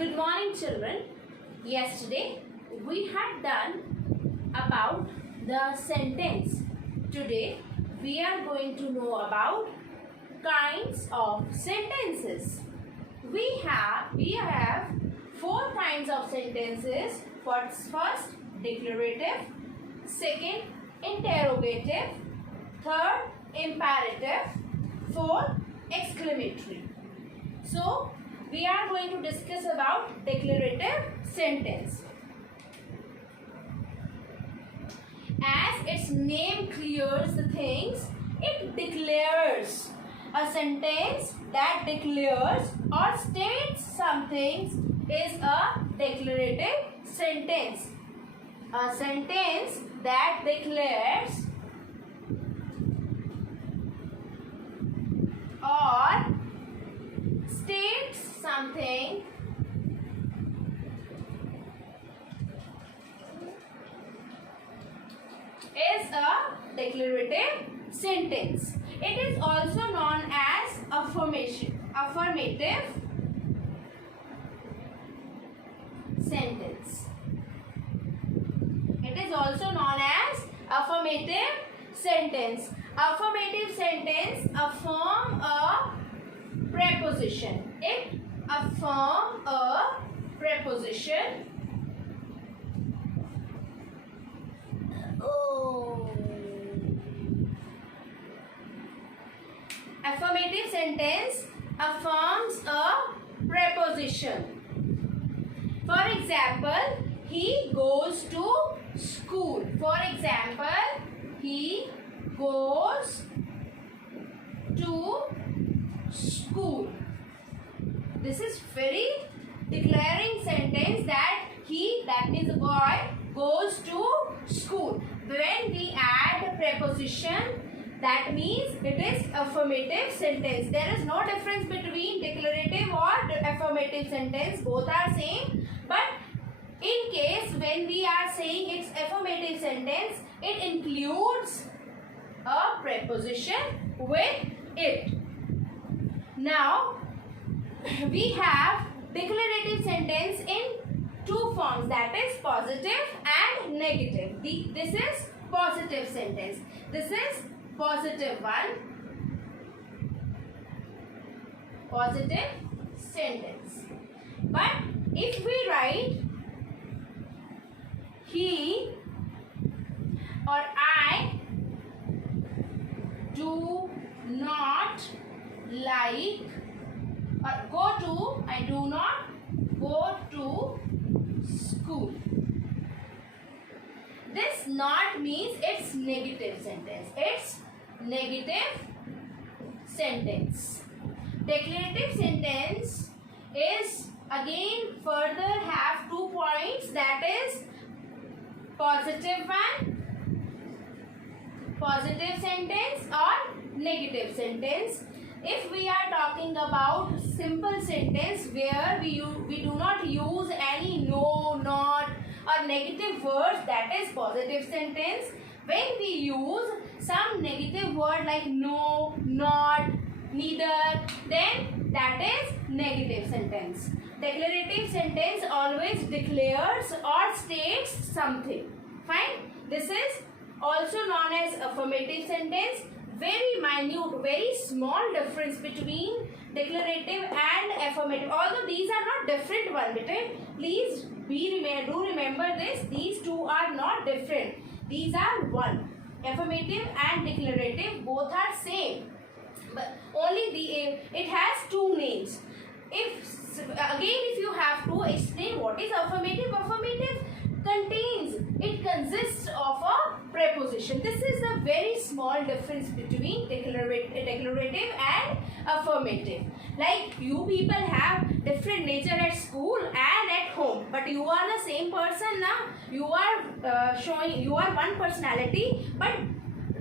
Good morning, children. Yesterday we had done about the sentence. Today we are going to know about kinds of sentences. We have four kinds of sentences. First, declarative. Second, interrogative. Third, imperative. Fourth, exclamatory. So we are going to discuss about declarative sentence. As its name clears the things, it declares. A sentence that declares or states something is a declarative sentence. A sentence that declares or states something is a declarative sentence. It is also known as affirmative sentence. It is also known as affirmative sentence. Affirmative sentence affirm a preposition. It affirm a preposition. Affirmative sentence affirms a preposition. For example, he goes to school. For example, he goes to school. This is very declaring sentence that he, that means a boy, goes to school. When we add a preposition, that means it is affirmative sentence. There is no difference between declarative or affirmative sentence. Both are same. But in case when we are saying it's affirmative sentence, it includes a preposition with it. Now, we have declarative sentence in two forms, that is positive and negative. This is positive sentence. This is positive one. Positive sentence. But if we write he or I do not like or I do not go to school. This not means it's negative sentence. It's negative sentence. Declarative sentence is again further have 2 points, that is positive one, positive sentence or negative sentence. If we are talking about simple sentence where we do not use any no, not or negative words, that is positive sentence. When we use some negative word like no, not, neither, then that is negative sentence. Declarative sentence always declares or states something. Fine. This is also known as affirmative sentence. Very minute, very small difference between declarative and affirmative. Although these are not different one, please do remember this. These two are not different. These are one. Affirmative and declarative both are same, but only it has two names. If you have to explain what is affirmative, it consists of a preposition. This is a very small difference between declarative and affirmative. Like you people have different nature at school and at home, but you are the same person now. You are one personality, but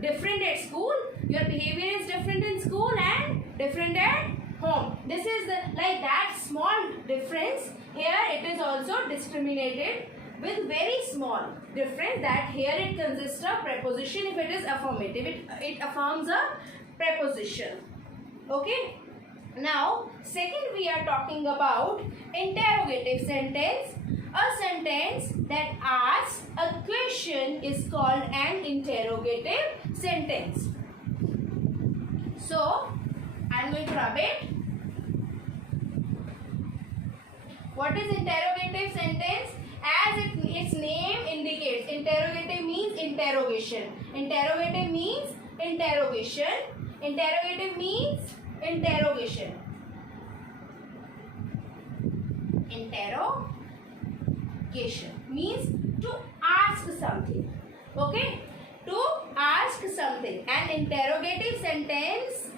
different at school. Your behavior is different in school and different at home. This is like that small difference. Here it is also discriminated with very small difference, that here it consists of preposition. If it is affirmative, it affirms a preposition. Okay. Now, second we are talking about interrogative sentence. A sentence that asks a question is called an interrogative sentence. So, I am going to rub it. What is interrogative sentence? As its name indicates, interrogative means interrogation. Interrogative means interrogation. Interrogative means interrogation. Interrogation means to ask something. Okay? To ask something. An interrogative sentence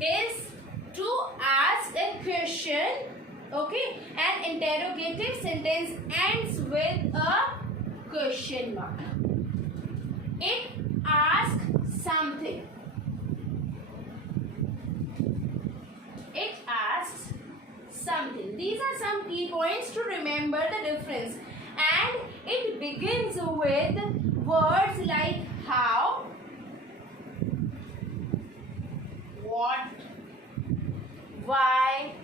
is to ask a question. Okay? An interrogative sentence ends with a question mark. It asks something. It asks something. These are some key points to remember the difference. And it begins with words like how, what, why,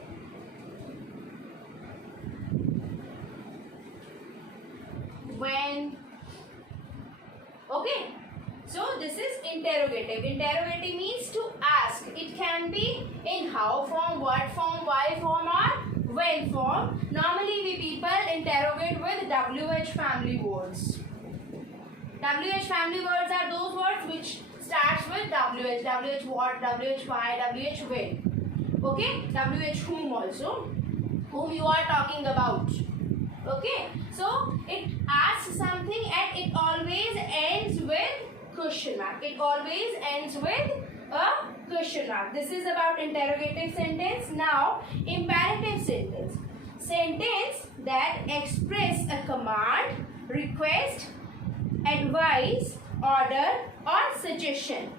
when. Okay. So this is interrogative. Interrogative means to ask. It can be in how form, what form, why form or when form. Normally we people interrogate with WH family words. WH family words are those words which starts with WH. WH what, WH why, WH when. Okay. WH whom also. Whom you are talking about. Okay. So it asks something and it always ends with question mark. It always ends with a question mark. This is about interrogative sentence. Now, imperative sentence. Sentence that express a command, request, advice, order or suggestion.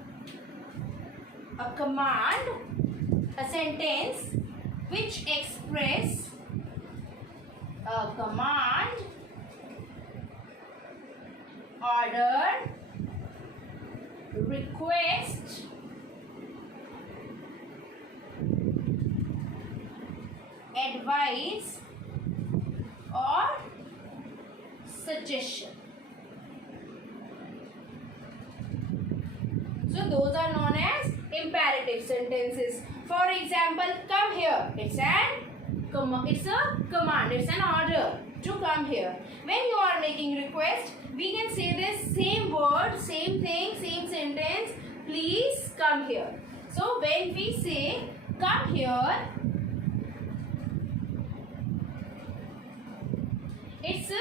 A command, a sentence which express a command, order, request, advice or suggestion. So those are known as imperative sentences. For example, come here. It's a command, it's an order to come here. When you are making request, we can say this same word, same thing, same sentence. Please come here. So when we say come here, it's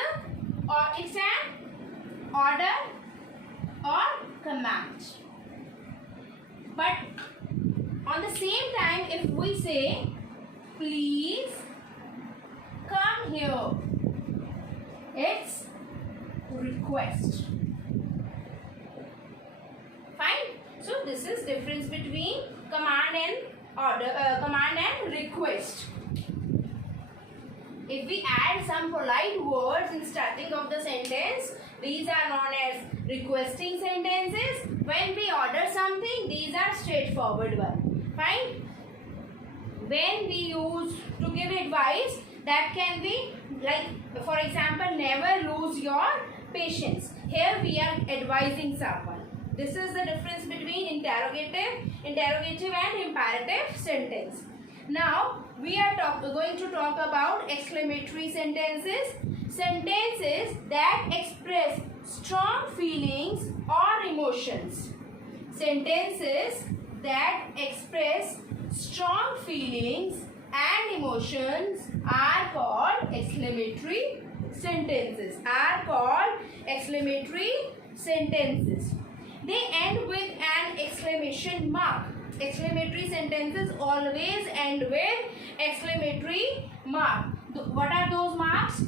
an order or command. But on the same time, if we say please come here, it's request. Fine. So this is difference between command and order, command and request. If we add some polite words in starting of the sentence, these are known as requesting sentences. When we order something, these are straightforward ones. Fine. When we use to give advice, that can be like, for example, never lose your patience. Here we are advising someone. This is the difference between interrogative and imperative sentence. Now we are going to talk about exclamatory sentences. Sentences that express strong feelings or emotions. Sentences that express strong feelings and emotions are called exclamatory sentences. They end with an exclamation mark. Exclamatory sentences always end with exclamatory mark. What are those marks?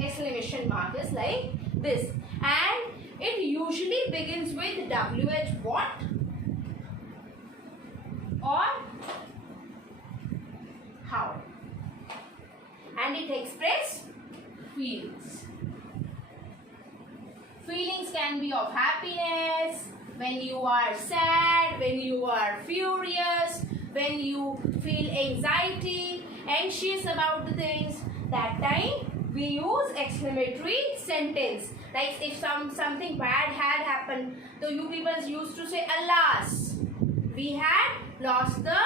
Exclamation mark is like this, and it usually begins with WH what or how, and it expresses feelings. Feelings can be of happiness, when you are sad, when you are furious. when you feel anxious about the things, that time we use exclamatory sentence. Like if something bad had happened, so you people used to say, alas, we had lost the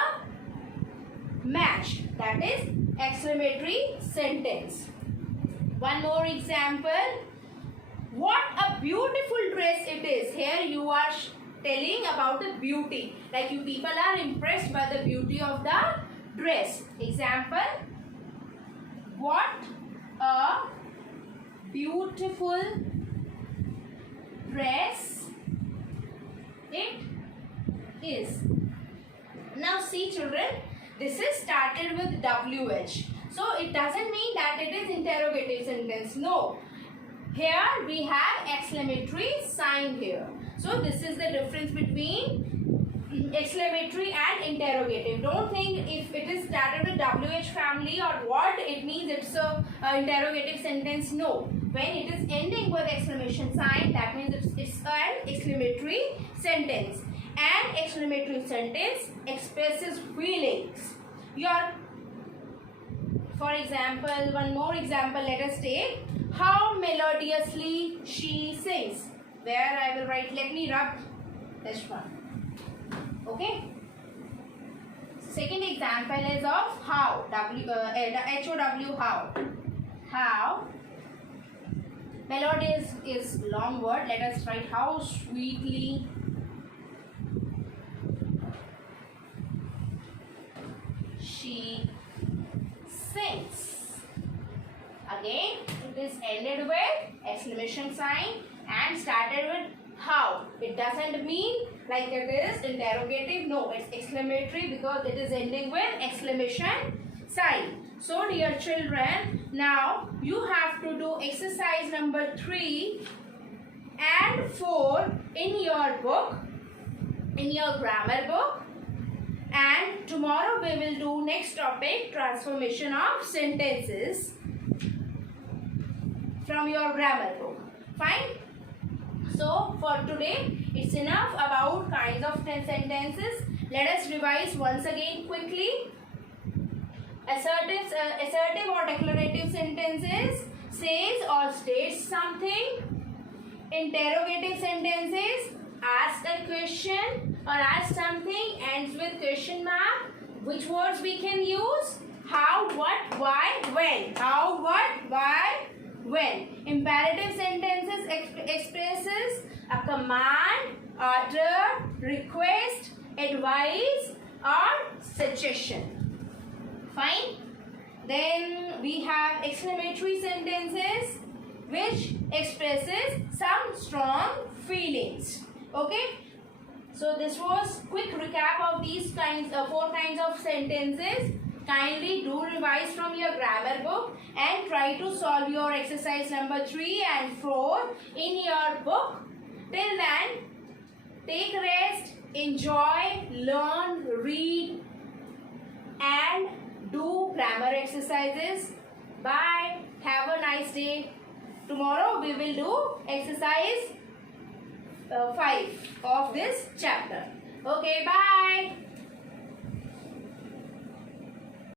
match. That is exclamatory sentence. One more example. What a beautiful dress it is. Here you are telling about the beauty. Like you people are impressed by the beauty of the dress. Example. What a beautiful dress it is. Now see children, this is started with WH. So it doesn't mean that it is interrogative sentence. No. Here we have exclamatory sign here. So this is the difference between exclamatory and interrogative. Don't think if it is started with WH family or what, it means it's a interrogative sentence. No. When it is ending with exclamation sign, that means it's an exclamatory sentence. An exclamatory sentence expresses feelings. For example, one more example, let us take. How melodiously she sings. Where I will write, let me rub this one. Okay. Second example is of how. H-O-W, how. How. Melodious is long word. Let us write how sweetly she sings. Again, it is ended with exclamation sign and started with how. It doesn't mean like it is interrogative. No, it's exclamatory because it is ending with exclamation sign. So dear children, now you have to do exercise number 3 and 4 in your book, in your grammar book. And tomorrow we will do next topic, transformation of sentences, from your grammar book. Fine? So for today it's enough about kinds of sentences. Let us revise once again quickly. Assertive or declarative sentences says or states something. Interrogative sentences ask a question or ask something, ends with question mark. Which words we can use? How, what, why, when. How, what, why, when. Imperative sentences expresses a command, order, request, advice or suggestion. Fine. Then we have exclamatory sentences which expresses some strong feelings. Okay. So this was quick recap of these kinds, 4 kinds of sentences. Kindly do revise from your grammar book and try to solve your exercise number 3 and 4 in your book. Till then, take rest, enjoy, learn, read and do grammar exercises. Bye. Have a nice day. Tomorrow we will do exercise 5 of this chapter. Okay, bye.